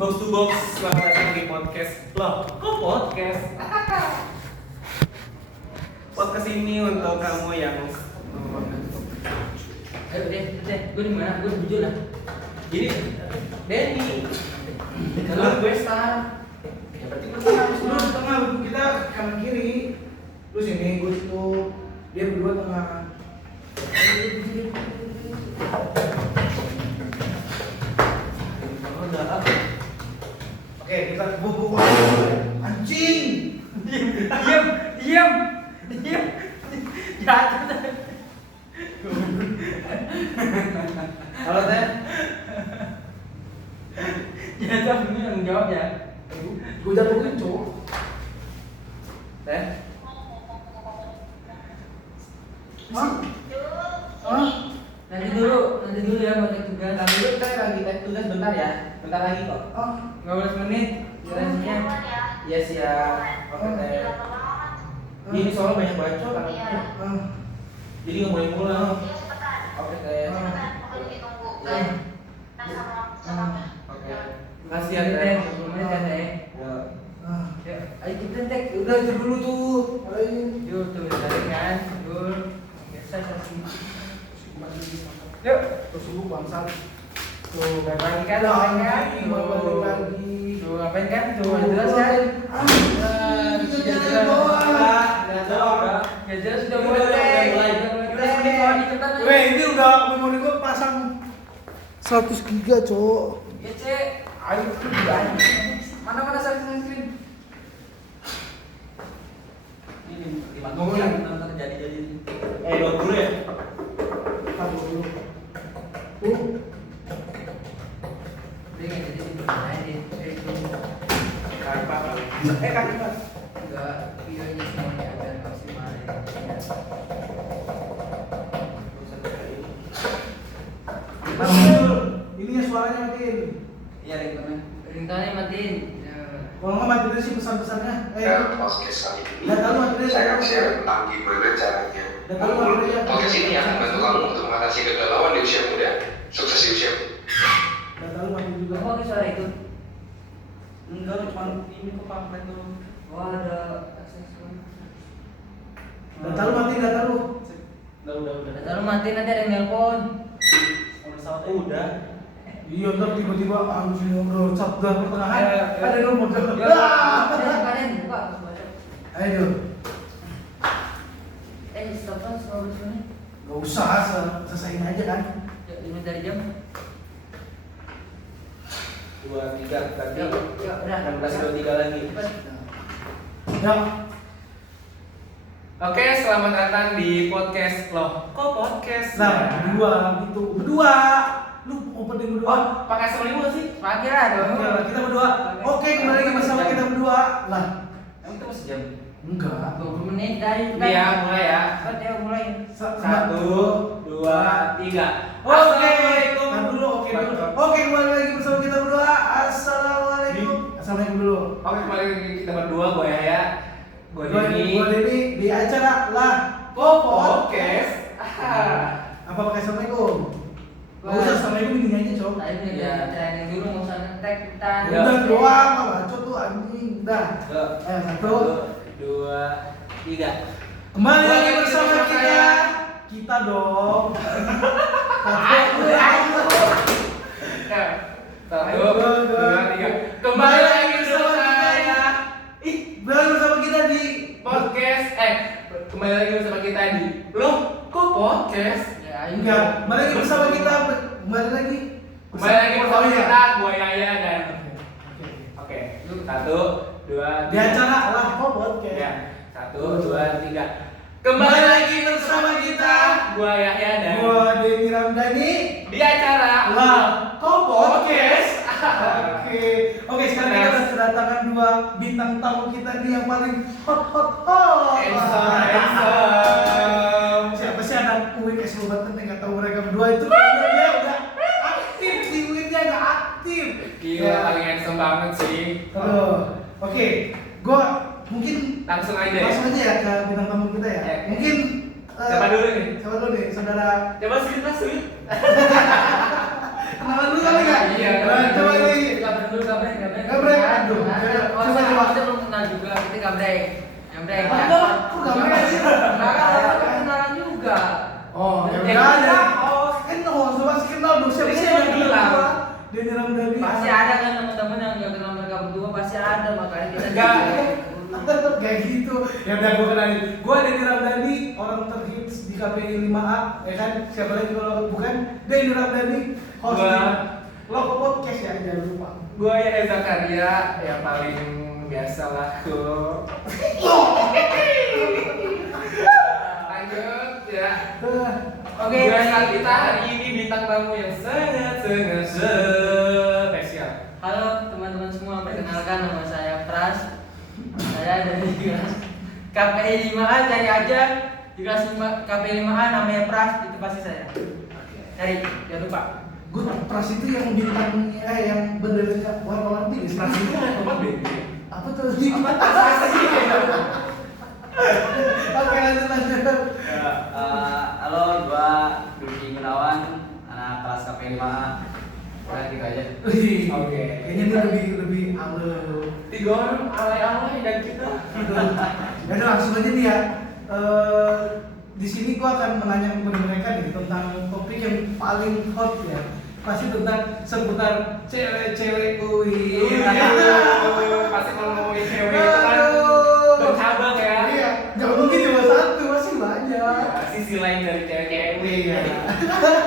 Box to box, selamat datang di podcast. Loh, kok podcast? Podcast ini untuk kamu yang Ayo deh, gue di mana? Gue jujur lah. Jadi, Denny. Kalau gue Star. Ya berarti lu harus Lu di tengah, kita kanan kiri. Lu sini, gue situ. Dia berdua tengah. Oke, kita bubuk. Anjing. Diam. Jatuh. Halo Teh. Jatuh ini yang jawab ya. Gue jatuhin cowok. Teh. Hah? Hah? Nanti dulu ya buat tugas. Nanti dulu Teh lagi tes tugas bentar ya. Bentar lagi kok. Oh, 15 menit. Durasinya. Iya siap. Oke Teh. Ini soalnya banyak bacot anaknya. Jadi nggak boleh pulang. Oke Teh. Oke. Makasih ya Teh. 20 menit ya Teh. Ya. Ya, ayo kita tek. udah itu dulu tuh. Ayo. Yuk tuh tadi kan. Dul. Biasa kasih. Yuk. Terus dulu bangsat. Tuh, balik lagi kan, ngapain kan? Balik lagi. Tuh, ngapain kan? Tuh, jelas kan? Ya jelas sudah mulai. Udah menit kalau dicetak. Weh, ini udah memori gua pasang 100 giga, Cok. Ya, Cek. Ayo, mana screen? Ini Ngomongin. nonton jadi. 20 ya? Tahu dulu. Dia nggak jadi sih, itu. Karpa kali. Kaki Mas. Enggak, videonya semuanya ada maksimal. Ininya suaranya matiin. Iya, Ringtone matiin. Kalau nggak matiin sih pesan-pesannya. Podcast kali ini Nggak tahu matiin. saya akan share tentang gimana caranya membuat podcast ini akan membantu kamu untuk mengatasi kegalauan di usia muda, sukses di usia muda. Nggak tahu matiin juga. Kamu pakai suara itu? Enggak, cuma ini kok pamflet tuh. Oh, ada aksesoris. Nggak tahu matiin, nggak tahu. Udah. Lalu mati nanti ada yang nelpon. Udah. Iya, ntar tiba-tiba harus ngobrol sabda pertengahan. Ada nomor jam. Kalian buka harus baca. Ayo. Stop kan 15 menit. Nggak usah, selesaiin aja kan. Ya, 5 dari jam. 2, 3, berarti Ya, udah. 16, 23 lagi. Ya. Oke, selamat datang di podcast. Loh, kok podcast? Nah, berdua gitu. Berdua. Lu opening berdua. Oh, pakai semua sih? Pakai lah dong. Oke lah, kita berdua. Oke, kembali lagi bersama kita berdua. Lah, Emang itu masih jam? enggak. 20 menit dari Iya, mulai ya. Ya, mulai. 1, 2, 3. Oke. Nah, dulu oke dulu. Oke, kembali lagi bersama kita berdua. Assalamualaikum. Assalamualaikum dulu. Oke, kembali lagi kita berdua, gue Yaya, gue Denny. Gue Denny di acara lah Podcast. Apa pakai assalamualaikum? Gak usah assalamualaikum ini aja, Cok. Nah, ini Iya. yang dulu nggak usah ngetek kita. Ya. Udah doang, apa bacot tuh anjing. Udah. Tuh. 1, 2, 3. kembali lagi bersama kita. Kita dong. Satu, dua, tiga. Kembali lagi bersama saya. Kembali bersama kita di Podcast. Kembali lagi bersama kita di. Loh, kok podcast? Ya, ayo. enggak. Kembali lagi bersama kita. Kembali lagi. Kembali lagi bersama Iya. kita, gue Yaya dan. Oke. Oke, 1, 2, Di acara lah podcast. Ya, 1, 2, 3. Kembali lagi bersama kita, gue Yahya dan. Gua Denny Ramdhani. Di acara Lah Podcast. Oke, sekarang kita sudah kedatangan dua bintang tamu kita nih yang paling hot. Handsome. Siapa sih anak UIN S2 nggak tahu mereka berdua itu dia udah aktif di UIN-nya nggak aktif. Gila, paling handsome banget sih. Oke, gua mungkin Langsung aja ya. langsung aja ya ke bintang tamu kita ya. Ya. Mungkin Siapa dulu nih? Siapa dulu nih, saudara? Coba sweet. Kenalan dulu kali nggak? Iya. Nah, coba nih. Kabar dulu kabar. coba. Kita belum kenal juga, kita gambreng. Gambreng. Kok gambreng sih? Enggak kenalan juga. Oh, ya Ya, udah kita ada. host. Kan host pasti kenal dong. Siapa sih Siapa yang bilang? bilang? Denny Ramdhani. Pasti ada kan teman-teman yang nggak kenal mereka berdua, pasti ada, makanya kita Enggak. Kayak gitu. Ya udah gue kenalin. Gue Denny Ramdhani, orang terhits di KPI 5A. Ya kan? Siapa lagi kalau bukan Denny Ramdhani, host Gua. Logo Podcast ya, jangan lupa. Gue ya Zakaria, yang paling biasa lah tuh. Lanjut ya. Oke, Biasa kita hari ini bintang tamu yang sangat spesial. Halo teman-teman semua, perkenalkan nama saya Pras. Saya dari kelas KPI 5A, cari aja di kelas 5, KPI 5A namanya Pras, itu pasti saya. Cari, jangan lupa. Gue Pras itu yang bintangnya yang benderanya warna-warni guys. Pras itu yang tempat deh. Apa tuh? Oke, lanjut. Halo, gua Duki Gunawan, anak kelas KP 5A. Udah gitu aja. Wih, Oke. kayaknya dia lebih alay. 3 orang alay-alay dan kita. Ya udah langsung aja nih ya. Di sini gua akan menanya kepada mereka nih tentang topik yang paling hot ya. Pasti tentang seputar cewek-cewek. Pasti kalau ngomongin cewek itu kan bercabang ya. Iya, nggak mungkin cuma satu, masih banyak. Sisi lain dari cewek-cewek Iya.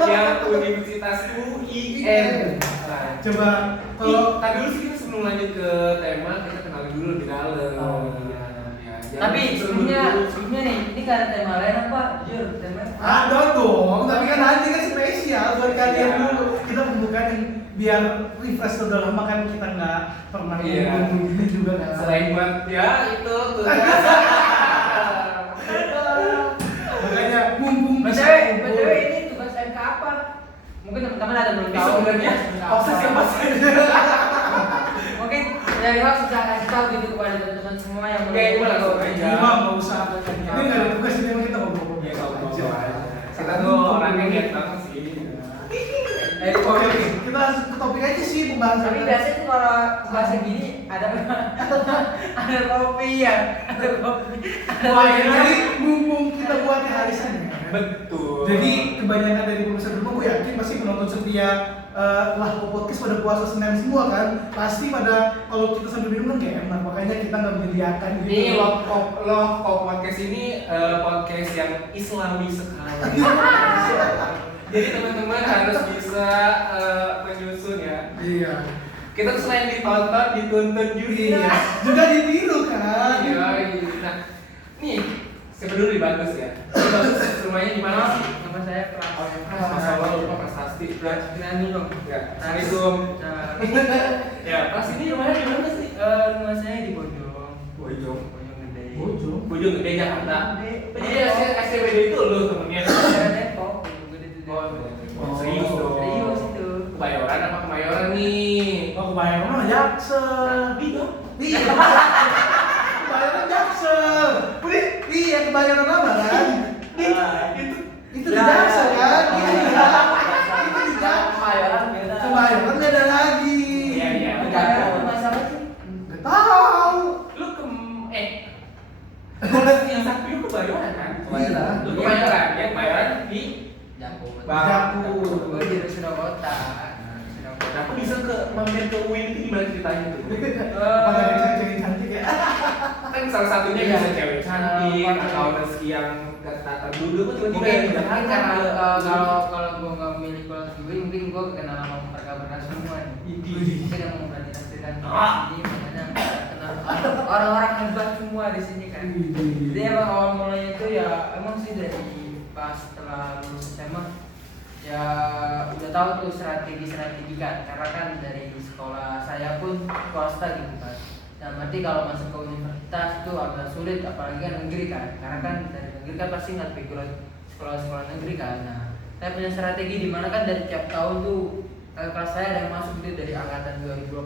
yang Universitas UIN. Nah, Coba kalau tadi dulu sih kita sebelum lanjut ke tema kita kenalin dulu lebih dalam. Oh, iya. Ya, jangan Tapi sebelumnya nih, ini kan ada tema lain apa? Jujur, tema ada dong, tapi kan nanti kan spesial buat kalian Iya. dulu. Kita pembukaan yang biar refresh udah lama kan kita nggak pernah Iya. ngomong gini juga kan. selain buat ya itu tuh. Makanya mumpung bisa BTW, kumpul. ini tugas MK apa? Mungkin teman-teman ada belum Ini tahu. sebenarnya proses yang masih Mungkin dari host bisa kasih tahu gitu kepada teman-teman semua yang Oke, gua langsung aja. Ini mah nggak usah. Ini nggak ada tugas ini emang kita ngobrol. Ya, ngobrol aja. Kita tuh orangnya niat banget sih. Oke, kita langsung ke topik aja sih pembahasan. Tapi biasanya tuh kalau bahasa gini ada ada kopi ya, ada kopi. Wah, ya, jadi mumpung kita buat harisan ya. Betul. Jadi kebanyakan dari pemirsa rumah gue yakin pasti penonton setia lah podcast pada puasa Senin semua kan. Pasti pada kalau kita sambil minum kan gak enak, makanya kita nggak menyediakan gitu. Ini loh podcast ini podcast yang Islami sekali. Jadi teman-teman harus bisa menyusun ya. Iya. Kita tuh selain ditonton, dituntun juga. Iya. Juga ditiru kan. Iya. Nah, nih siapa dulu nih bagus ya? Bagus rumahnya di mana sih? Nama saya Pras. Masa Allah lupa prestasi. Kenalin dulu dong. Ya, Assalamualaikum. Ya, Pras ini rumahnya di mana sih? Rumah saya di Bojong. Bojong. Bojong Gede. Bojong. Bojong Gede Jakarta. Gede. Jadi SCBD itu lu temennya. Saya Depok. Bojong Gede itu Depok. Serius dong. Serius itu. Kebayoran apa Kemayoran nih? Oh, kebayang mah Jaksel. Iya. Iya. Kebayoran Jaksel. Iya, kebayoran apa kan? Itu di Jaksel kan? Iya. Itu di Jaksel. Kemayoran beda. Kebayoran beda lagi. Iya, iya. Kemayoran masalah sih. Gak tahu. Lu kalau yang Sakti lu Kebayoran kan? Kebayoran. Lu Kebayoran, ya Kebayoran di Jago. Jago. Gue di Rusunawa Kota. Nah, aku bisa mampir ke UIN itu gimana ceritanya tuh? Apa gak ada cewek cantik ya? Kan salah satunya Iya. bisa cewek cantik Iya. atau rezeki yang tak terduduk kan tiba-tiba Mungkin yang udah karena kalau gue nggak milih kelas gue, mungkin gue kenal sama mereka semua nih. Mungkin yang mau berani nasirkan ini makanya kenal orang-orang hebat semua di sini kan. Jadi emang awal mulanya itu ya emang sih dari pas setelah lulus SMA ya udah tahu tuh strategi kan, karena kan dari sekolah saya pun swasta gitu kan. Nah berarti kalau masuk ke universitas itu agak sulit, apalagi kan negeri kan, karena kan dari negeri kan pasti nggak pikir sekolah negeri kan. Nah saya punya strategi di mana kan dari tiap tahun tuh kelas saya ada yang masuk gitu, dari angkatan 2018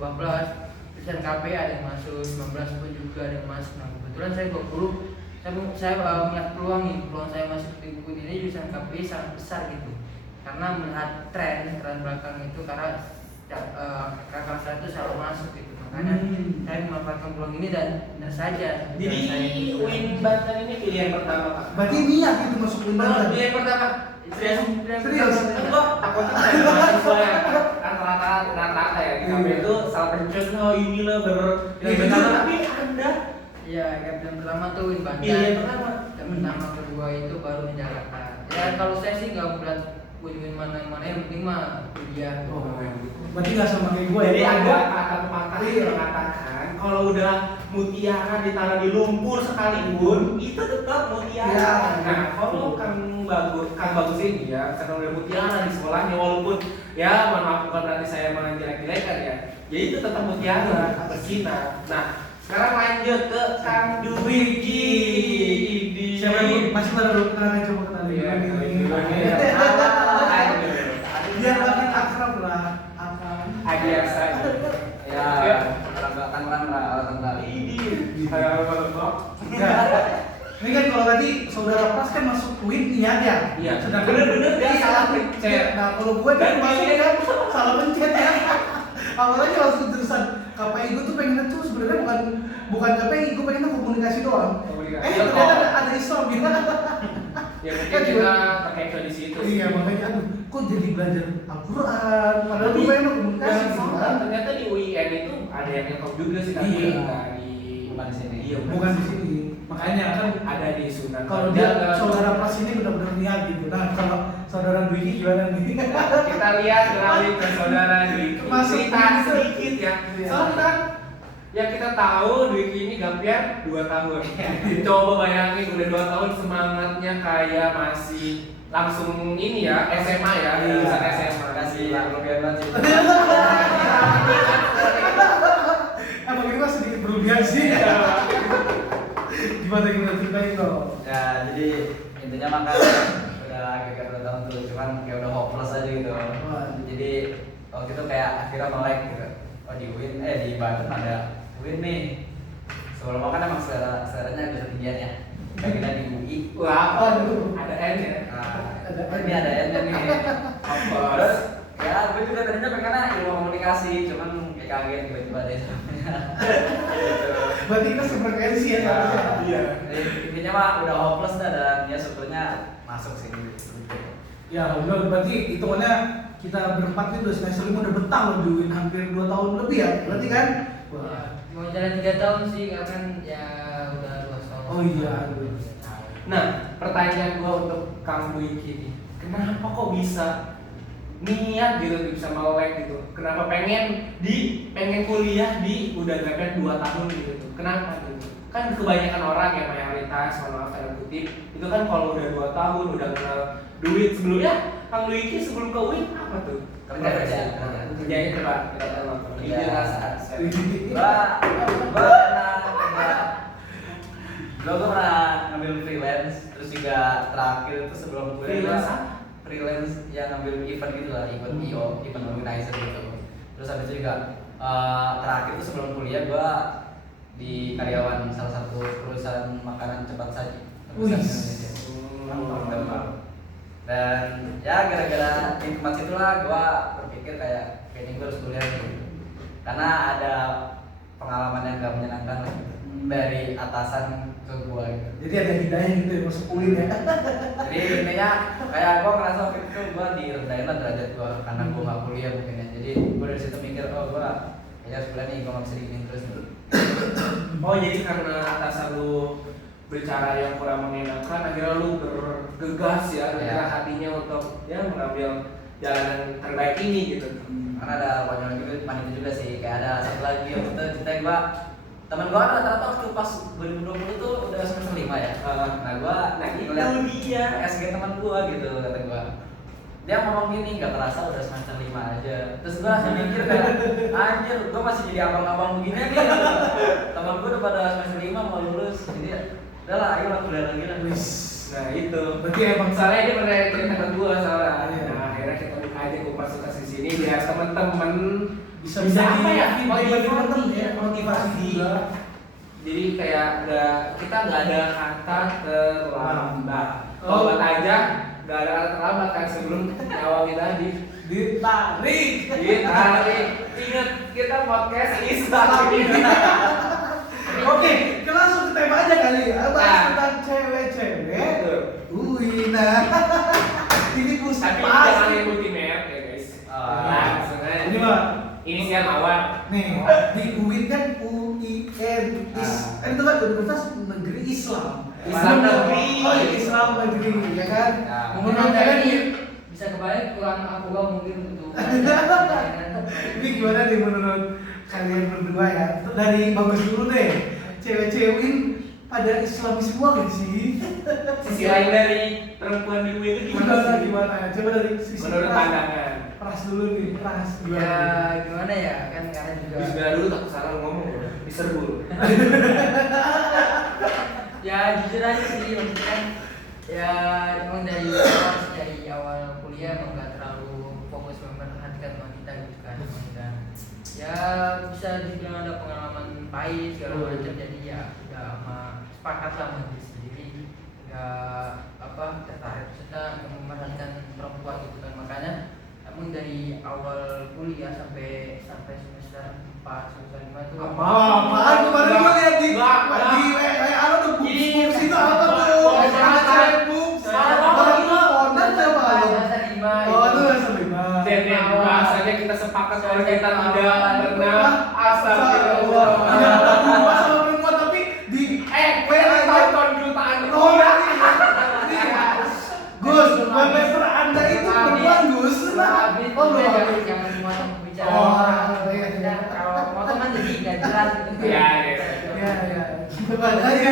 jurusan KP ada yang masuk, 19 pun juga ada yang masuk. Nah kebetulan saya 20 saya melihat peluang saya masuk di buku ini jurusan KP sangat besar gitu, karena melihat tren belakang itu, karena kakak saya itu selalu masuk gitu. Makanya saya memanfaatkan peluang ini dan benar saja. Jadi UIN Banten ini pilihan pertama Kak. Berarti niat itu masuk UIN Banten. Pilihan pertama. Serius? Enggak, aku tuh kayak mahasiswa yang kan rata-rata ya di kampus itu salah pencet ini lah tapi Anda Iya, yang pertama tuh UIN Banten. pilihan pertama. Yang pertama kedua itu baru di Jakarta. Ya kalau saya sih nggak berat UIN mana yang penting mah kuliah. Oh, berarti nggak sama kayak gue ya? Jadi ada kata pepatah yang mengatakan kalau udah mutiara ditaruh di lumpur sekalipun itu tetap mutiara. Ya. Nah, kalau Kang Bagus ini ya, karena udah mutiara di sekolahnya walaupun ya mohon maaf bukan berarti saya menjelek-jelekan ya. Ya itu tetap mutiara bersinar. Nah, sekarang lanjut ke Kang Dwiki. Siapa yang masih pada kenalin, coba kenalin. Iya, Biar makin akrab lah. Akrab. Ajar saya. Ya, terang lah. Ini saya Ya. Ini kan kalau tadi saudara Pras kan masuk UIN niat ya. Iya. Sedangkan Bener-bener dia iya. salah pencet. Nah kalau gue kan Dan masuk dia- kan salah pencet ya. Awalnya langsung jurusan KPI gue tuh pengen tuh sebenarnya bukan KPI, gue pengen komunikasi doang. Komunikasi. Ternyata ada Islam gitu. Ya mungkin kita terkecoh di situ. Iya makanya aduh kok jadi belajar Al-Quran padahal gue pengen komunikasi Dan gitu salah, kan. ternyata di UIN itu ada yang ngetop juga sih tapi Iya. nggak di Bukan di sini. Iya, Bukan di sini. Makanya kan ada di Sunan. kalau dia saudara Pras ini benar-benar niat gitu. Nah kalau saudara Dwiki gimana nih? kita lihat beralih ke saudara Dwiki. Masuk Cerita gitu. sedikit ya. Iya. Soalnya kan yang kita tahu Dwiki ini gampian 2 tahun. Coba bayangin udah 2 tahun semangatnya kayak masih langsung ini ya SMA ya, lulusan SMA. Kasih berlebihan banget sih. Emang ini mah sedikit berlebihan sih. Gimana ceritain dong? Ya, jadi intinya makan udah kayak 2 tahun tuh, cuman kayak udah hopeless aja gitu. Jadi waktu itu kayak akhirnya melek gitu. Oh di UIN, di Bandung ada UIN nih. Sebelum makan emang seleranya agak ketinggian ya. Kayak kita di UI. Wah, Aduh. ada N ya. Nah, ini ada N nih. Terus ya gue juga tadinya pengennya ilmu komunikasi, cuman kayak kaget tiba-tiba ada Islamnya. Gitu. Berarti kita sefrekuensi ya seharusnya. Iya. Intinya mah udah hopeless dah dan ya syukurnya masuk sini. Ya udah berarti hitungannya kita berempat itu udah semester 5 udah betah loh di UIN hampir 2 tahun lebih ya. Berarti kan? Ya, mau jalan 3 tahun sih karena kan ya udah 2 tahun. Oh iya. Nah, pertanyaan gua untuk Kang Dwiki nih, kenapa kok bisa niat gitu bisa melek gitu? Kenapa pengen kuliah di udah gapnya 2 tahun gitu? Kenapa gitu? Kan kebanyakan orang yang mayoritas, mohon maaf tanda kutip, itu kan kalau udah 2 tahun udah kenal duit sebelumnya. Kang Dwiki sebelum ke UIN apa tuh? Kerja. Kerjanya coba kita tahu. Iya. Dijelasin. Gua pernah ngambil freelance, terus juga terakhir itu sebelum kuliah gua Freelance apa? freelance yang ngambil event gitu lah, event IO, event organizer gitu. Terus habis itu juga terakhir itu sebelum kuliah gua di karyawan salah satu perusahaan makanan cepat saji terbesar di Indonesia. Dan ya gara-gara di tempat situlah gua berpikir kayaknya gua harus kuliah gitu. Karena ada pengalaman yang gak menyenangkan lah gitu. Dari atasan ke gua gitu. Jadi ada hidayah gitu ya masuk UIN ya. Jadi intinya kayak gua ngerasa waktu itu gua direndahin lah derajat gua karena gua gak kuliah mungkin ya. Jadi gua dari situ mikir gua kayaknya harus kuliah nih, gua gak bisa diginin terus nih. Oh jadi karena atasan lu berbicara yang kurang mengenakan, akhirnya lu bergegas ya, akhirnya hatinya untuk ya mengambil jalan terbaik ini gitu. Karena ada konyol juga teman itu juga sih, kayak ada satu lagi waktu itu ceritain gua temen gua rata-rata waktu pas 2020 tuh udah semester 5 ya. Nah gua itu ngeliat dia. SG teman gua gitu kata gua. Dia ngomong gini, gak terasa udah semester 5 aja. Terus gua langsung mikir kayak anjir, gua masih jadi abang-abang begini nih. Temen gua udah pada semester 5 mau lulus. Jadi udah lah, ayo lah kuliah lagi lah. Nah itu. Berarti emang Soalnya dia pernah cerita ke gua soalnya. Iya. Nah akhirnya kita buka aja kupas di sini biar teman-teman bisa apa ya? motivasi juga. Jadi kayak kita nggak ada kata terlambat. Oh. Obat aja nggak ada kata terlambat kan sebelum nyawa kita Ditarik. ditarik. Ingat kita podcast Islam. Oke, kita langsung ke tema aja kali ya. Bahas Nah. tentang cewek-cewek. Betul. Wih, nah. Ini gus Tapi pas. jangan nyebutin merek ya guys. Nah, maksudnya Ini mah inisial awal. nih di UIN kan UIN kan itu kan Universitas Negeri Islam. Islam Negeri. Oh iya, Islam Negeri ya kan. Nah. Mungkin Menurut anda kalian ini ini bisa kebalik kurang aku mungkin untuk ini gimana nih menurut kalian berdua ya? Dari bagus dulu deh. Cewek-cewek UIN pada Islami semua gak sih? Sisi lain dari perempuan di UI itu gimana Gimana sih? gimana? Coba dari sisi Menurut Pras. pandangan. Pras dulu nih, Pras ya gimana? gimana ya kan karena juga Bismillah dulu takut salah ngomong ya. Diserbu. ya jujur aja sih maksudnya kan ya emang dari awal kuliah emang gak terlalu fokus memperhatikan wanita gitu kan emang udah ya bisa dibilang ada pengalaman pahit segala macam jadi ya udah sama sepakat lah sama diri sendiri nggak apa tertarik kita memperhatikan perempuan gitu kan makanya emang dari awal kuliah sampai semester 4 semester 5 tuh Apaan kemarin gua lihat di apa tuh books itu apa tuh? Cewek books. Ondan siapa? semester 5 Oh itu semester 5. Dan yang bahasanya kita sepakat kalau kita tidak pernah asal Allah. Tidak pernah berubah sama perempuan tapi di tonton jutaan Oh ya. Gus, semester Anda itu perempuan Gus. habis Oh belum jangan habis. jangan motong bicara Oh, iya, iya. kalau motong kan jadi nggak jelas gitu kan Iya, iya. Ya ya. Makanya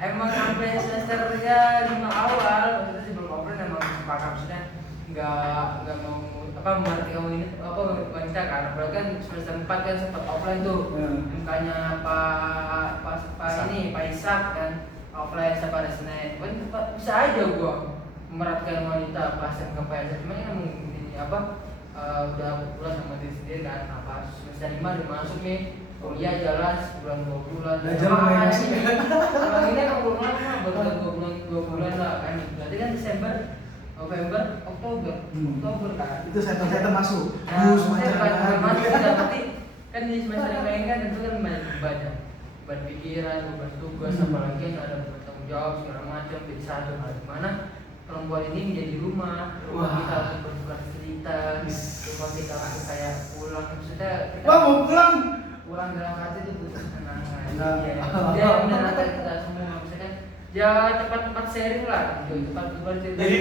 emang sampai semesternya 5 awal maksudnya sebelum open emang sepakat maksudnya nggak mau apa mengerti kamu ini apa wanita kan apalagi kan semester 4 kan sempat offline tuh mukanya Pak ini Pak Isak kan offline sampai hari Senin kan bisa aja gua memeratkan wanita pas yang ke PSS cuma emang ini apa udah pulang sama diri sendiri kan apa semester 5 udah masuk nih kuliah jalan sebulan 2 bulan Belajar mulai masuk ya. kalau ini kan belum lama baru 2 bulan lah kan berarti kan Desember November Oktober kan itu saya termasuk. nah Gus maksudnya macam. masuk sudah berarti kan di semester yang lain kan itu kan banyak beban pikiran beban tugas apalagi kan ada bertanggung jawab segala macam jadi satu hal dimana perempuan ini menjadi rumah Wah. kita untuk bertukar cerita rumah kita untuk kayak pulang maksudnya kita Wah mau pulang. pulang dalam hati itu butuh ketenangan Nah. dia yang menenangkan kita semua misalkan ya tempat-tempat sharing lah gitu tempat cerita Jadi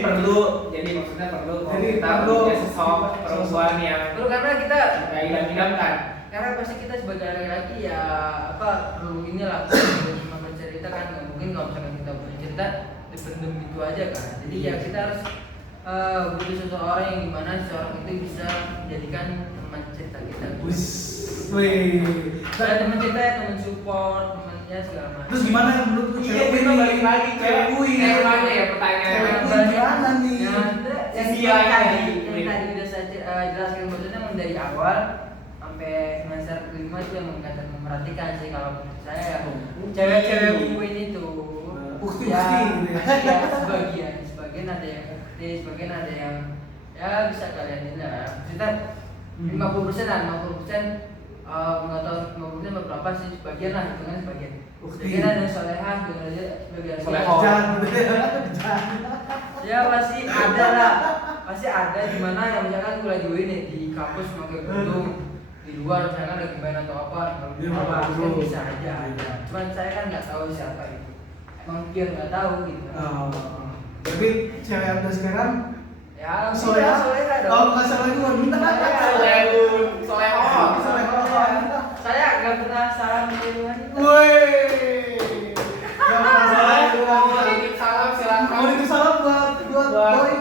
maksudnya perlu kalau Jadi kita perlu punya sosok perempuan yang perlu karena kita nggak idam-idamkan. karena pasti kita sebagai laki-laki ya apa perlu inilah cuma bercerita kan nggak mungkin kalau misalkan kita bercerita dipendem gitu aja kan jadi ya kita harus butuh seseorang yang dimana seseorang itu bisa menjadikan teman cerita kita Wih. teman cerita ya teman support temannya segala macam Terus gimana menurut lu Iya, cewek kita ini? balik lagi ke Cewek UI. temanya ya pertanyaan. Cewek UI Banyak. gimana nih? yang Sisi yang lain tadi tadi. yang tadi udah saya jelaskan maksudnya emang dari awal sampai semester 5 itu emang nggak memperhatikan sih kalau menurut saya cewek-cewek UI ini tuh Ukti-ukti ya, gitu ya. ya sebagian ada yang ukti sebagian ada yang ya bisa kalian ini lah kita 50% lah 50% nggak tahu 50% berapa sih sebagian lah itu kan sebagian Ukti. sebagian ada solehah sebagian Soleho. Jangan jangan. ya pasti ada lah pasti ada di mana yang misalkan gue lagi nih di kampus pakai gedung di luar misalkan lagi main atau apa Dia apa pakai kan gedung. bisa aja ada cuman saya kan nggak tahu siapa itu emang dia nggak tahu gitu kan Oh. Tapi cewek Anda sekarang ya soleha? soleha dong Oh, bukan salah gua. Soleho. saya nggak pernah salah memilih wanita Woi. Gak masalah. Mau titip salam silakan. Mau itu salam buat doi.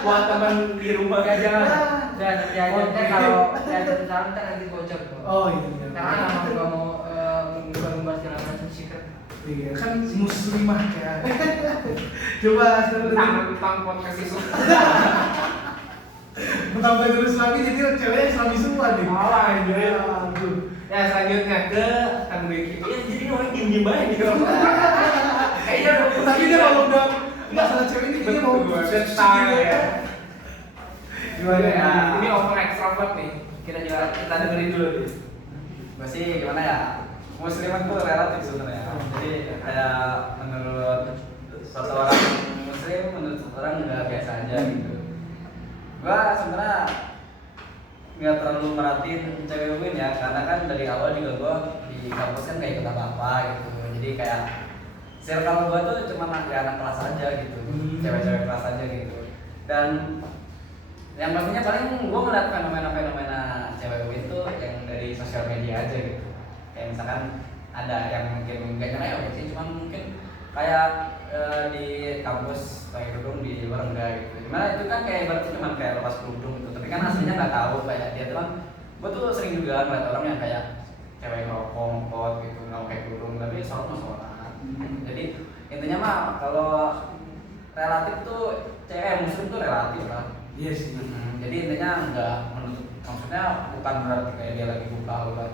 Buat teman di rumah. ya jangan dan nanti kalau ada salam kan nanti bocor tuh Oh iya. karena emang gak mau ngumbar segala macam secret Iya, kan muslimah ya. Coba sekarang Tentang podcast itu. tambah terus lagi jadi ceweknya Islami semua nih. Malah, anjir. Ya, aduh. Ya selanjutnya ke Kang Beki. Ya jadi orang diem aja gitu. Kayaknya Tapi dia kalau udah masalah cewek ini dia mau Tentang ya. Gimana Ya, ini over extrovert nih. kita dengerin dulu nih. Gue sih gimana ya? Muslim itu relatif sebenarnya. Jadi kayak menurut satu orang muslim, menurut satu orang udah biasa aja gitu. Gue sebenarnya nggak terlalu merhatiin cewek Win ya, karena kan dari awal juga gue di kampus kan kayak ikut apa-apa gitu. Jadi kayak circle gue tuh cuma anak kelas aja gitu, cewek-cewek kelas aja gitu. Dan yang pastinya paling gue ngeliat fenomena-fenomena cewek Win tuh yang dari sosial media aja gitu. Kayak misalkan ada yang mungkin gak nyerah sih, cuma mungkin kayak di kampus pakai kerudung, di luar enggak gitu. Gimana itu kan kayak berarti cuma kayak lepas kerudung gitu, tapi kan aslinya nggak tahu kayak dia tuh kan. Gue tuh sering juga ngeliat orang yang kayak cewek ngerokok ngopot gitu, nggak pakai kerudung, tapi sholat mah sholat. Jadi intinya mah kalau relatif tuh cewek muslim tuh relatif lah. Iya sih. Jadi intinya nggak menutup, maksudnya bukan berarti kayak dia lagi buka buat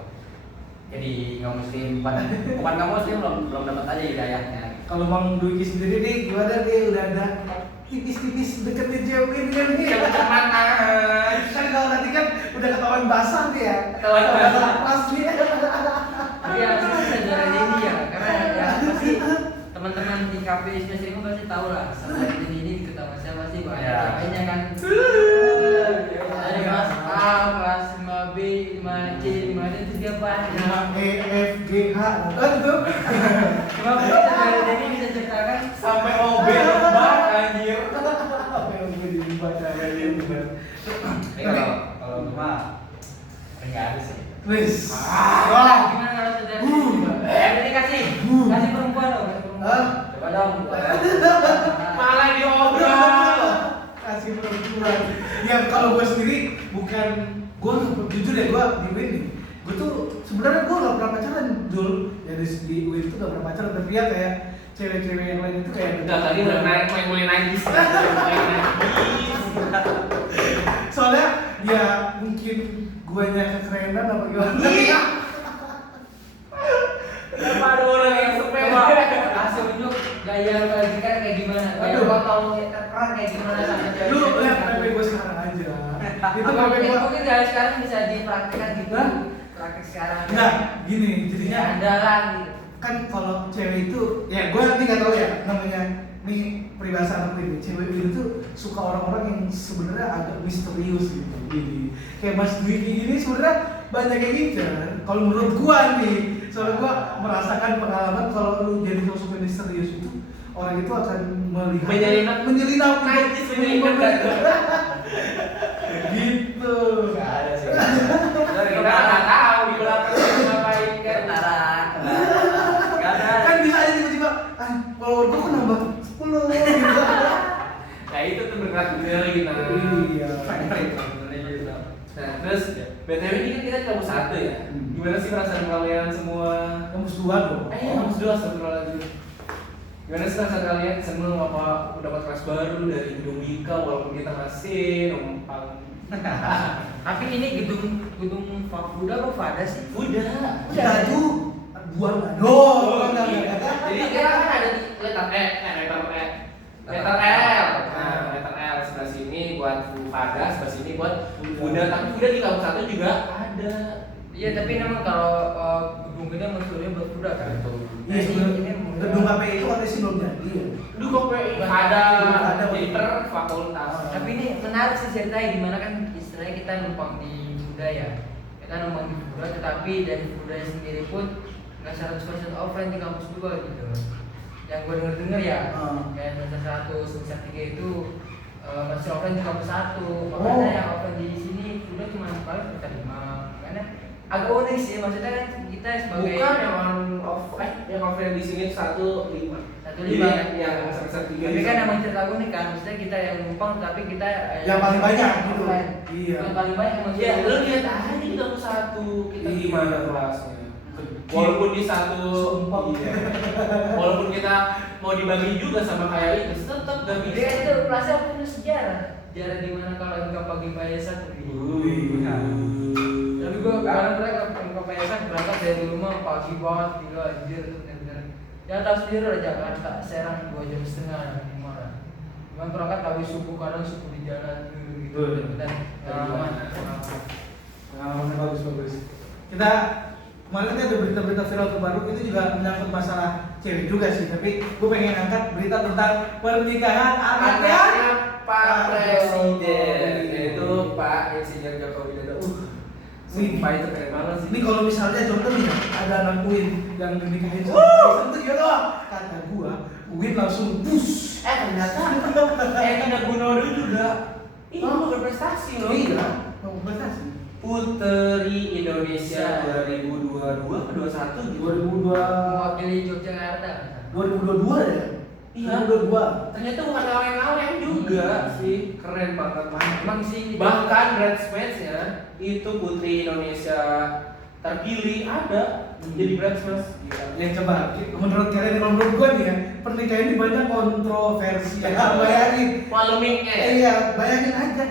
jadi nggak muslim, bukan nggak muslim, belum dapat aja hidayahnya. Kalau Bang Dwiki sendiri nih gimana, dia udah ada tipis-tipis deketin cewek ini kan nih? Mana? Kan kalau tadi kan udah ketahuan basah nih ya. Ketahuan basah. Pas nih. Tapi ya sih saudara ini ya, karena ya pasti teman-teman di kafe semester ini pasti tahu lah sama ini diketahui sama saya pasti banyak Ya. ceweknya kan. Ada kelas A, kelas 5B, 5C, 5D itu dia banyak. E F G H kan tuh. Cuma mungkin saudara ini bisa ceritakan Sampai OB lebar anjir. Apa yang gue dibaca dia benar. Tapi kalau gue mah nggak ada sih. Wis. gimana kalau saudara ini coba? Jadi kasih perempuan dong, kasih perempuan. Coba dong. Malah diobrol. Kasih perempuan. Ya kalau gue sendiri bukan, gue jujur ya, gue di Win nih. Gue tuh sebenarnya gue gak pernah pacaran dulu. Ya di Win itu gak pernah pacaran, tapi ya kayak cewek-cewek yang lain itu kayak Enggak, tadi udah mulai nangis. Soalnya ya mungkin guanya kekerenan apa gimana. Kenapa ada orang yang sepema? Langsung unjuk gaya lagi kan kayak gimana? Kayak Aduh. gua tahu terang kayak gimana sama cewek. Lu lihat PP gue sekarang aja. Itu PP mungkin gue. mungkin dari sekarang bisa dipraktekkan gitu. Hah? Praktek sekarang. Enggak, gini jadinya Ya, andalan gitu. kan kalau cewek itu ya gue nanti nggak tahu ya namanya nih peribahasa anak ini, cewek itu suka orang-orang yang sebenarnya agak misterius gitu. Jadi kayak Mas Dwiki ini sebenarnya banyak yang ngincer. Kalau menurut gua nih, soalnya gua merasakan pengalaman kalau lu jadi sosok yang misterius itu, orang itu akan melihat menyelinap Najis menyelinap. gitu. Nggak ada sih. Kita nggak tahu di belakang ngapain kan. Kenaran. Nggak ada. Kan bisa aja tiba-tiba, follower gua kok nambah 10 gitu. Nah itu tuh berkat bener gitu. Iya. Nah terus BTW ini kan kita di kampus 1 ya. Gimana sih perasaan kalian semua? Kampus 2 dong. Kampus 2 astagfirullahaladzim. Gimana sih perasaan kalian seneng apa dapat kelas baru dari gedung Wika walaupun kita masih numpang? Tapi ini gedung Fakuda apa Fada sih? Udah. Udah tuh buang enggak? Enggak. Jadi kita kan ada di letter E, letter L. Nah, letter L sebelah sini buat Fada, sebelah sini buat Buddha. Tapi Buddha di kampus 1 juga ada. Iya, tapi memang kalau gedung gede maksudnya buat kuda kan. Iya, sebenarnya gedung KPI itu katanya sih belum jadi. Dulu kok ada jadi per fakultas. Tapi ini menarik sih ceritanya, dimana kan istilahnya kita numpang di Buddha ya. Kita numpang di Buddha, tetapi dari Buddha sendiri pun nggak 100% offline di kampus 2 gitu. Yang gue denger ya, kayak semester 1, semester 3 itu masih offline di kampus 1. Makanya yang offline di sini Buddha cuma paling semester 5. Makanya agak unik sih, maksudnya kan kita sebagai Bukan yang offline di sini 1.5. 1.5 ya semester 3. tapi kan emang cerita unik kan, maksudnya kita yang numpang tapi kita yang paling banyak gitu. offline. Iya. Yang paling banyak emang Ya, kita lu lihat aja di kampus 1 kita Iya. gimana kelasnya. Walaupun di satu, iya. Walaupun kita mau dibagi juga sama kayak itu, tetap gak bisa. dia itu kelasnya punya sejarah di mana kalau enggak pagi biasa tapi gua kadang mereka enggak biasa berangkat dari rumah pagi banget gila anjir bener-bener ya tahu sendiri lah Jakarta Serang 2 jam setengah gimana cuman berangkat habis subuh kadang subuh di jalan gitu dan pengalaman Bagus. Kita kemarin kan ada berita-berita viral terbaru itu juga menyangkut masalah cewek juga sih, tapi gue pengen angkat berita tentang pernikahan anaknya Pak Presiden, yaitu Pak Insinyur Joko Widodo. Sumpah itu keren banget sih. Ini kalau misalnya contoh nih ada anak Uin yang dinikahin sama Kaisang tuh gimana doang? Kata gua, Uin langsung bus. Ternyata Erina Gununo juga ini berprestasi loh. Iya, mau prestasi. Putri Indonesia 2022 ke 21 gitu. 2002 mewakili Yogyakarta. 2022 ya? Iya. 2022. Ternyata bukan kaleng-kaleng juga sih, keren banget. Emang sih Bahkan bridesmaids-nya itu Putri Indonesia terpilih ada jadi bridesmaids. Ya coba, menurut kalian, kalau menurut gua nih ya, pernikahan ini banyak kontroversi. Ya, bayangin. Polemiknya ya. Iya, bayangin aja.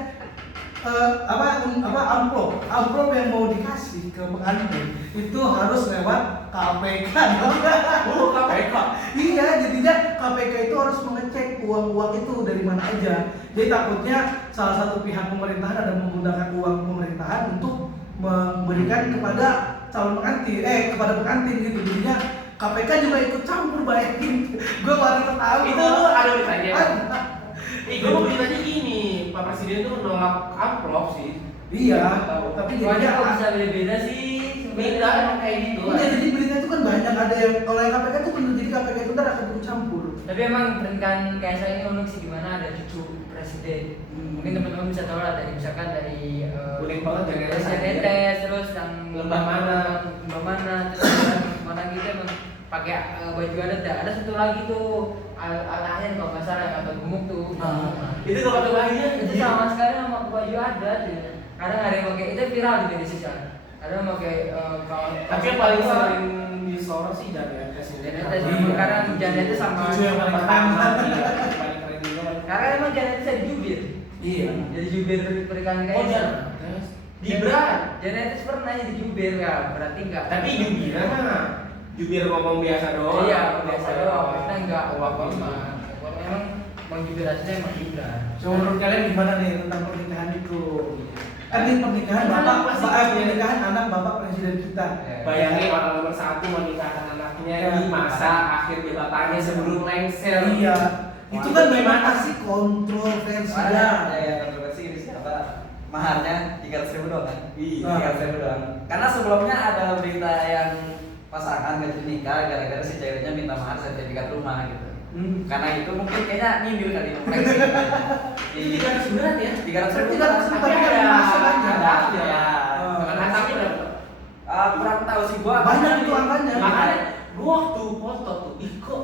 Amplop yang mau dikasih ke pengantin itu harus lewat KPK. KPK. Iya, jadinya KPK itu harus mengecek uang-uang itu dari mana aja. Jadi takutnya salah satu pihak pemerintahan ada menggunakan uang pemerintahan untuk memberikan kepada calon pengantin, kepada pengantin gitu. Jadinya KPK juga ikut campur, bayangin. Gue baru tahu. Itu tuh ada beritanya. Gue mau beritanya gini, Pak Presiden tuh nolak amplop sih. Iya, tapi Pokoknya kok jadinya bisa beda-beda sih. Beda emang kayak gitu. iya, jadi berita itu kan banyak, ada yang kalau yang KPK itu benar, jadi KPK itu ntar akan ikut campur. Tapi emang pernikahan Kaisang ini unik sih, gimana ada cucu presiden. Mungkin teman-teman bisa tahu lah dari misalkan dari Unik banget Janetes. Janetes, terus yang Lembah Mana. terus yang mana gitu emang pakai baju adat. Ada satu lagi tuh anaknya kalau nggak salah yang kata gemuk tuh. Itu kalau kata bayinya Itu sama sekali sama baju adat ya. Kadang ada yang pakai, itu viral di media sosial. Ada yang pakai kaos. Tapi yang paling sering disorot sih Janetes. Janetes, karena Janetes sama Cucu yang paling pertama. keren. Paling keren juga. Karena emang Janetes jadi jubir. Iya. Jadi jubir pernikahan Oh, Kaisang. Janetes. Gibran. Janetes pernah jadi jubir ya, berarti enggak. Tapi jubir mah jubir ngomong biasa doang. Iya, biasa doang. Kita enggak Wah, memang Bang Jubir aslinya emang Gibran. So, menurut kalian gimana nih tentang pernikahan itu? Kan ini pernikahan pernikahan anak bapak presiden kita. Bayangin orang nomor satu menikahkan anaknya Ya. di masa akhir jabatannya sebelum lengser. Iya. Itu kan Wah, memang gimana? kasih kontroversi Ada ya. yang kontroversi ini siapa? Maharnya 300.000 doang kan? Iya. 300.000 doang. Karena sebelumnya ada berita yang pasangan gak nikah gara-gara si ceweknya minta mahar sertifikat rumah gitu. Karena itu mungkin kayaknya nyindir kali flexing. Itu 300 berat ya? 300.000 300.000 Tapi ada masalahnya. ya. Atapnya berapa? Kurang tahu sih gua. Banyak itu angkanya. Makanya gua waktu foto tuh, kok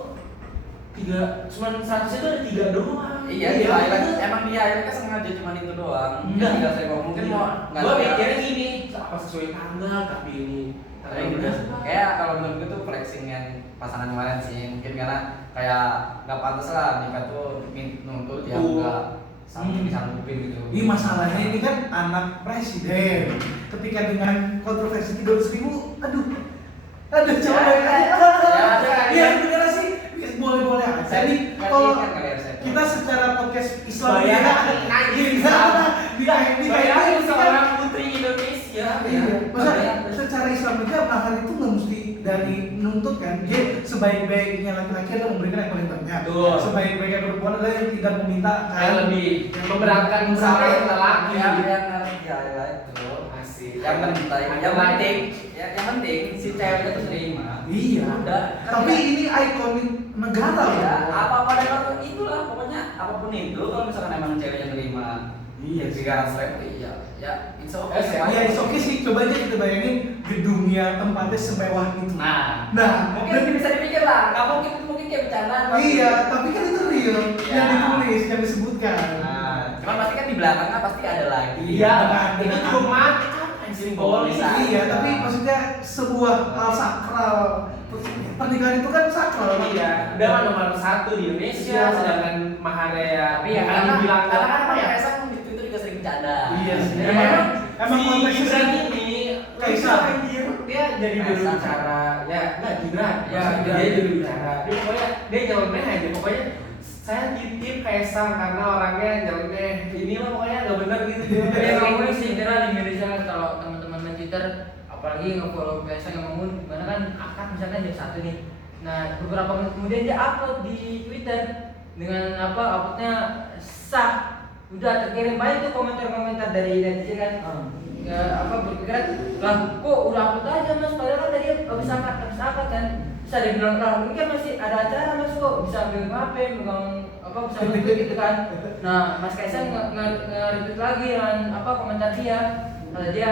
cuman 100 itu ada 3 doang. Iya, Iya, itu itu- emang dia akhirnya sengaja cuma itu doang. Enggak. 300.000 mungkin mau Gua mikirnya gini, apa sesuai tanggal tapi ini tanggal Kayak gitu. udah. Kayak kalau menurut gue tuh flexing yang pasangan kemarin sih, mungkin karena kayak nggak pantas lah nikah tuh nuntut yang nggak sanggup disanggupin gitu. Ini masalahnya ini kan anak presiden. Ketika dengan kontroversi 300.000, aduh coba ya. bener sih, boleh aja nih. Nggak Kalau diingat kali ya, saya. kita secara podcast Islam Bayangin, bayangin kan seorang putri Indonesia. iya, maksudnya Bayangin. secara Islam aja mahar itu nggak mesti dari nuntut kan. Dia sebaik-baiknya laki-laki adalah memberikan yang paling banyak. Betul. Sebaik-baiknya perempuan adalah yang tidak meminta Yang lebih memberatkan Sampai sampai lelaki. yang itu. Asik. Yang penting si cewek itu terima. Iya. Udah. Tapi ini ikonik negara Ya, loh. apa-apa dengan itulah pokoknya apapun itu kalau misalkan emang ceweknya terima. Iya sih. 300.000 ya it's okay. Ya, it's okay sih. Coba aja kita bayangin gedungnya tempatnya semewah itu. Nah, Nah, mungkin bisa dipikir lah, nggak mungkin kayak bercandaan. iya, tapi kan itu real Iya. yang ditulis, yang disebutkan. Nah, cuman pasti kan di belakangnya pasti ada lagi. Iya, Dengan- itu cuma simbolis. Iya, tapi maksudnya sebuah hal sakral. Pernikahan itu kan sakral. Iya, udah kan nomor 1 di Indonesia, Iya. sedangkan maharnya Tapi ya bukan dibilang karena kan apa ya? Kaisang di Twitter juga sering bercanda. Iya sih. Ya, Emang si konteksnya Gibran sih. ini Kaisang. anjir, dia jadi Kaisang. juru bicara. Ya, enggak Gibran. Ya, Maksudnya Gibran. dia juru bicara. Dia pokoknya dia nyeleneh aja. Pokoknya saya titip Kaisang karena orangnya nyeleneh. Inilah pokoknya enggak benar gitu. Tapi emang unik sih, kira di Indonesia kalau teman-teman Twitter, apalagi nge-follow Kaisang yang bangun, dimana kan akad misalkan jam 1 nih. Nah beberapa menit kemudian dia upload di Twitter dengan uploadnya sah, udah terkirim banyak tuh komentar-komentar dari netizen kan. Berpikiran lah kok udah upload aja mas, padahal kan tadi habis akad kan. Terus ada yang bilang lah ini kan masih ada acara mas, kok bisa ambil HP, megang bisa nge-tweet gitu kan. Nah Mas Kaisang nge-retweet lagi dengan komentar dia. Kata dia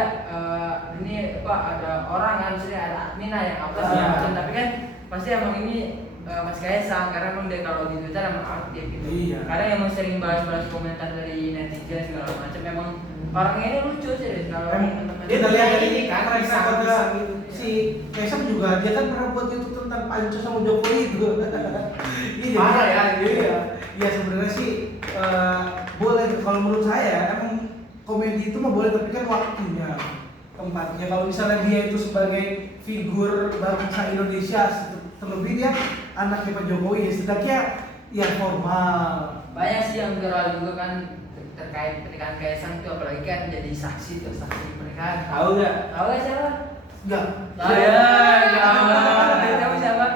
ini ada orang kan, misalnya ada admina yang segala macam, tapi kan pasti emang ini Mas Kaisang, karena emang dia kalau di Twitter emang aktif gitu. Iya. Karena emang sering bahas komentar dari netizen segala macam, emang orangnya ini lucu sih kalau teman-teman. Dia lihat dari ini kan Pisang gitu. si Kaisang juga dia kan pernah buat YouTube tentang Panco sama Jokowi itu. Iya. Parah ya, Iya. Iya sebenarnya sih boleh, kalau menurut saya emang komedi itu mah boleh, tapi kan waktunya, tempatnya. Kalau misalnya dia itu sebagai figur bangsa Indonesia, terlebih dia anaknya Pak Jokowi, setidaknya ya formal. Banyak sih yang viral juga kan terkait pernikahan Kaisang itu, apalagi kan jadi saksi pernikahan. Tahu nggak? Tahu nggak siapa? Enggak. Tahu siapa?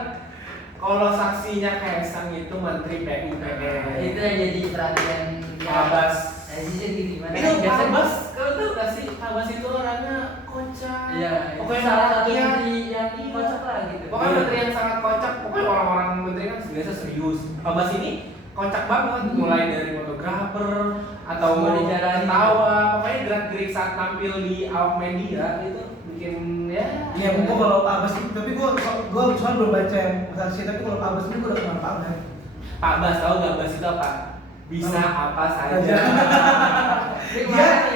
Kalau saksinya Kaisang itu Menteri PUPR. Itu yang jadi perhatian Abbas. netizen gitu gimana? Itu Biasanya- Abbas, kalau tahu nggak sih Abbas itu orangnya kocak. Iya, Pokoknya salah satu menteri menteri yang kocak lah gitu. Pokoknya menteri yang sangat kocak. Pokoknya orang-orang menteri kan biasa serius. Abbas ini kocak banget, mulai dari fotografer atau Semua dijalani. ketawa. Pokoknya gerak-gerik saat tampil di awak media itu bikin ya. Iya, gua kalau Abbas itu, tapi gua soal belum baca yang saksi, tapi kalau Abbas ini gua udah kenal banget. Pak Abbas tahu nggak Abbas itu apa? Bisa apa saja.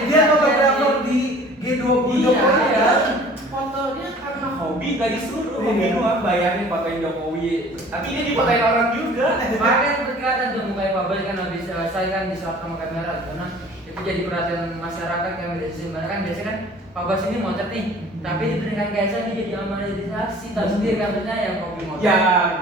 Dia fotografer di G20 Iya, Jokowi iya. kan? Fotonya karena hobi gak disuruh, Iya. hobi doang bayarnya fotoin Jokowi. Tapi dia difotoin orang juga. Makanya kan berkelihatan tuh mukanya Pak Bal kan habis selesai kan disorot sama kamera gitu. Nah itu jadi perhatian masyarakat yang biasanya kan kan Pak Bas ini motret nih, tapi di pernikahan Kaisang dia jadi amanah jadi saksi. Tahu sendiri kan maksudnya yang kopi motret. Ya.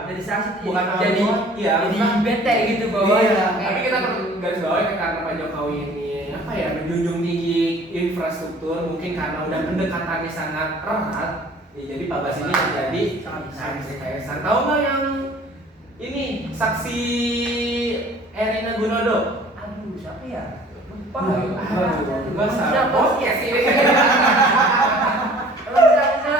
Jadi saksi tuh Bukan jadi orang tua, iya. jadi bete gitu bahwa Iya. Tapi kita perlu garis bawahi kan karena Pak Jokowi ini apa ya menjunjung tinggi infrastruktur, mungkin karena udah pendekatannya sangat erat. Ya, jadi Pak Bas ini menjadi saksi Kaisang. Tahu nggak yang ini saksi Erina Gunodo? aduh siapa ya? Lupa. Gua salah. Siapa? Oh, iya sih. Bisa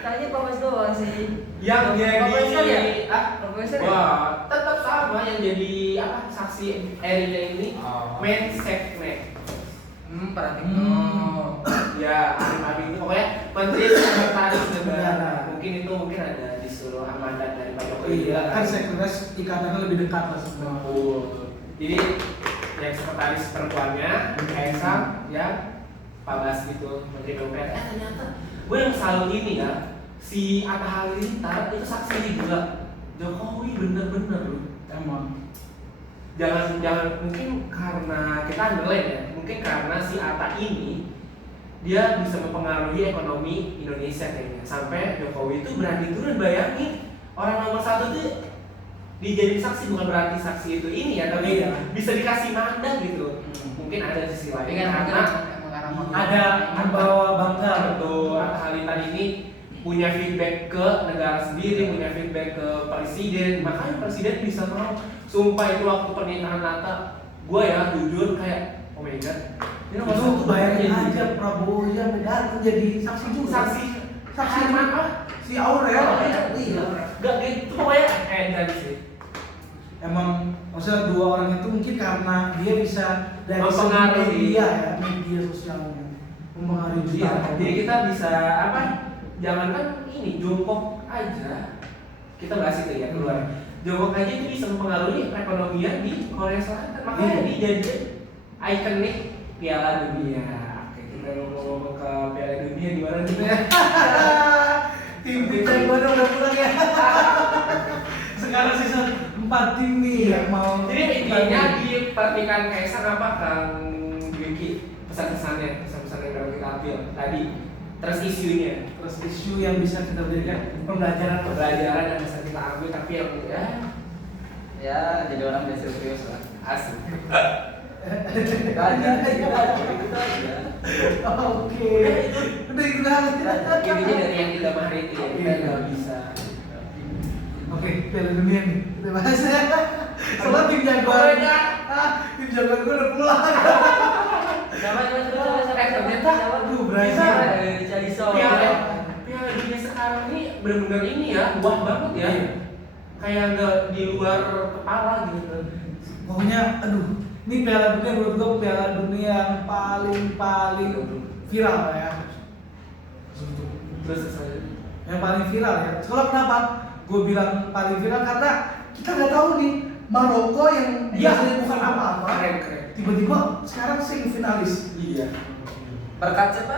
tanya Pak Bas doang sih. Yang Profesor ya? jadi Profesor ya? wah, tetap sama yang jadi apa saksi Erina ini main seknek. Perhatiin. Hmm. Ya, Arif itu pokoknya Menteri Sekretaris Negara. Negara. Mungkin ada disuruh amanat dari Pak Jokowi. Iya, juga kan sekretaris ikatannya lebih dekat lah sebenarnya. Betul. Jadi yang sekretaris perempuannya Kaisang, ya Pak Bas gitu, Menteri PUPR. Ternyata gue yang selalu ini ya, si Atta Halilintar itu saksi juga. Jokowi bener-bener loh. Emang. Jangan mungkin karena kita nilai ya, mungkin karena si Atta ini dia bisa mempengaruhi ekonomi Indonesia kayaknya sampai Jokowi itu berani turun. Bayangin orang nomor satu tuh dijadiin saksi, bukan berarti saksi itu ini ya, tapi Iya. bisa dikasih mandat gitu. Mungkin ada sisi lain Tapi kan karena Ada membawa bangga. betul Atta Halilintar ini punya feedback ke negara sendiri, punya feedback ke presiden, makanya presiden bisa mau. Sumpah itu waktu pernikahan Atta, gue ya jujur kayak oh my god, ini nomor Itu satu bayangin jadi- aja Prabowo yang datang jadi saksi juga. saksi mana? Si Aurel. Iya. Gak gitu pokoknya dan sih. Emang maksudnya dua orang itu mungkin karena dia bisa dari segi Mempengaruhi. media ya, media sosialnya mempengaruhi juga. Iya, jadi kita bisa apa? Jangankan ini jongkok aja. Kita bahas itu ya keluar. Jongkok aja itu bisa mempengaruhi perekonomian di Korea Selatan. Makanya Iya. dia jadi ikonik Piala Dunia. Oke, kita ngomong ke Piala Dunia di mana nih? Tim kita yang mana udah pulang ya. Sekarang season 4 tim nih yang mau. Jadi intinya di pernikahan Kaisang apa Kang Dwiki pesan-pesannya, pesan-pesan yang dapat kita ambil tadi. Terus isunya, Terus isu yang bisa kita berikan pembelajaran pembelajaran yang bisa kita ambil tapi yang ya Ya jadi orang biasa serius lah. asik. Itu aja. Oke. Intinya dari yang kita bahas itu ya, kita nggak bisa. Oke, Piala Dunia nih. Kita bahas ya. Soalnya tim jagoan. Tim jagoan gue udah pulang. Coba Ternyata, Aduh, Brazil. Dicari Piala Dunia sekarang ini benar-benar ini ya, wah banget ya. Kayak nggak di luar kepala gitu. Pokoknya, aduh, ini Piala Dunia menurut gue Piala Dunia yang paling viral ya. Terus Yang paling viral ya. Soalnya kenapa? Gue bilang paling viral karena kita nggak tahu nih Maroko yang biasanya bukan apa-apa. Keren. Tiba-tiba sekarang semifinalis. Iya. Berkat siapa?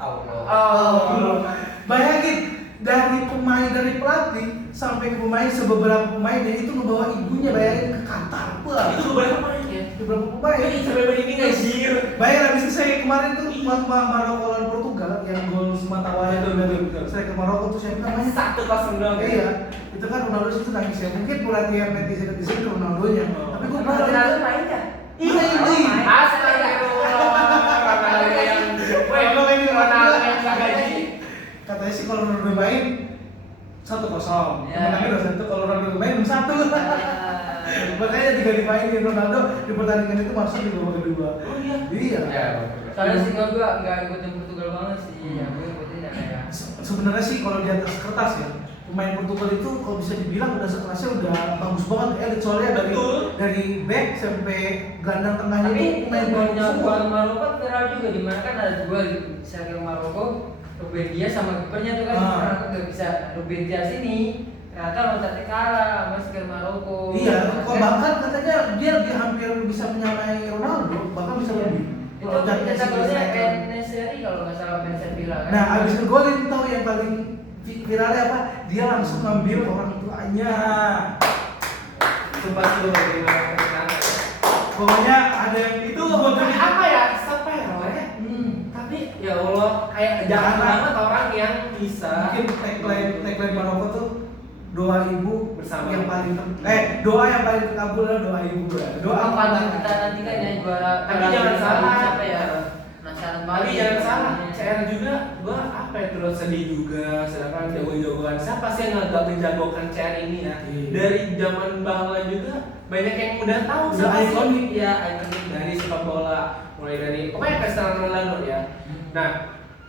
Allah. Oh, bayangin dari pelatih sampai ke pemain sebeberapa pemain dan itu ngebawa ibunya bayangin ke Qatar. Wah, Itu berapa mainnya? beberapa pemain. Sampai begini anjir. Bayangin habis itu saya kemarin tuh Maroko lawan Portugal yang gol Sematawaya tuh Betul. saya ke Maroko tuh siapa namanya? 1-0 doang. Iya, itu kan Ronaldo itu nangis ya. Mungkin perhatian netizen ke Ronaldonya. Tapi gue Ronaldo perhatian main ya? Iya ini. Ronaldo yang nggak gaji. Katanya sih kalau Ronaldo main 1-0, Ya. menangnya 2-1. Kalau Ronaldo main 1. Makanya tiga dimainin Ronaldo di pertandingan itu masuk di babak kedua. Oh iya. Iya. Ya. Soalnya sih gue nggak ikutin Portugal banget sih, ya gue ikutin ya kayak Sebenarnya sih kalau di atas kertas ya, pemain Portugal itu kalau bisa dibilang udah sekelasnya udah bagus banget ya. Soalnya dari back sampai gelandang tengahnya tapi itu pemain golnya semua. gol Maroko viral juga di mana kan ada dua Sergio Maroko, Ruben Dias sama kipernya tuh kan orang kan nggak bisa Ruben Dias ini ternyata loncatnya kalah sama Sergio Maroko. Iya, kok bahkan katanya dia hampir bisa menyamai Ronaldo, bahkan bisa lebih. Itu Loncatnya kita si golnya striker. Enesiri kalau nggak salah Ben Sevilla kan. Nah, abis ngegolin tahu yang paling viralnya apa? Dia langsung ngambil orang tuanya. Sumpah sih lo Pokoknya ada yang itu apa ya? Sampai ya? Tapi ya Allah, kayak jangan banget orang yang bisa. mungkin tagline Maroko tuh doa ibu Bersama. yang paling doa yang paling terkabul adalah doa ibu. Doa paling kita nanti kan yang juara. Tapi jangan salah. Siapa ya? Penasaran banget. Tapi jangan salah, CR juga gua apa ya terus sedih juga, sedangkan jago-jagoan siapa sih yang nggak menjagokan CR ini ya? Iya. Dari zaman bahla juga banyak yang udah tahu Udah siapa sih ikonik. ya ikonik dari sepak bola, mulai dari pokoknya Cristiano Ronaldo ya. Nah,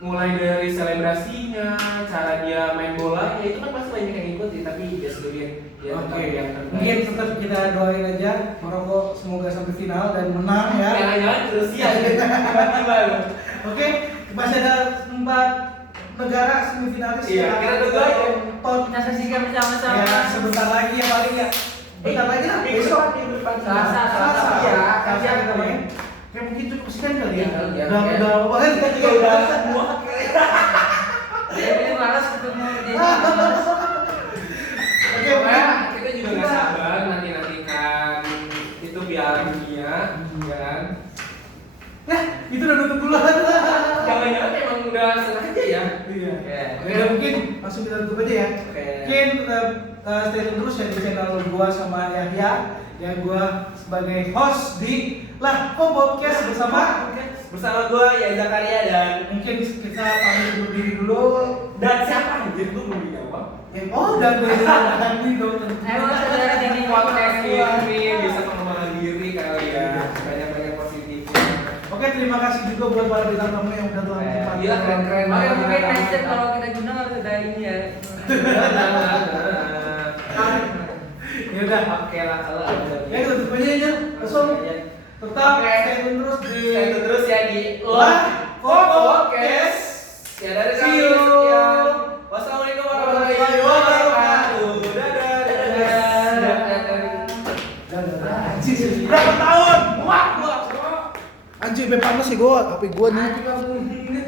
mulai dari selebrasinya, cara dia main bola, ya itu kan pasti banyak yang ikuti, tapi dia sendiri ya Oke, yang terbaik. mungkin tetap kita doain aja Maroko semoga sampai final dan menang ya. Jangan-jangan terus ya, tiba-tiba loh. Oke, masih ada 4 negara semifinalis. Iya, yang kita akan tunggu aja. tonton. Kita saksikan bersama-sama. Ya, sebentar lagi ya paling ya. Bentar lagi lah, besok. minggu depan Selasa. Iya, Selasa kita main. Kayak mungkin cukup sekian kali ya. Iya, Udah iya. udah banget kita juga udah semua. Jadi malas ketemu dia. Oke, Pokoknya kita juga nggak sabar nantikan itu Piala Dunia, ya kan? ya itu udah nutup dulu. Jangan-jangan emang udah sengaja ya? Iya. Oke. Oke, mungkin langsung kita tutup aja ya. Oke. Mungkin tetap stay tune terus ya di channel gua sama Yahya yang gua sebagai host di Podcast bersama gue ya Zakaria dan mungkin kita pamit undur diri dulu. siapa anjir gue belum dijawab. Dan Dandi dong. Emang saudara ini Podcast ini bisa pengembangan diri kali ya, banyak-banyak positif. Oke, terima kasih juga buat para bintang tamu yang udah telah menyempatkan. Iya, keren-keren. Oke, mungkin next time kalau kita guna harus ada ini ya. Ya udah. Oke lah kalau Ya kita tutup aja ya. Langsung tetap Oke. stay tune terus di Stay tune terus ya di Lah Podcast. Ya dari See kami you. sekian. Wassalamualaikum warahmatullahi wabarakatuh. Dadah. Anjing, berapa tahun? Wah. Anjing, panas sih gua, HP gua nih. Anjing, kamu ini.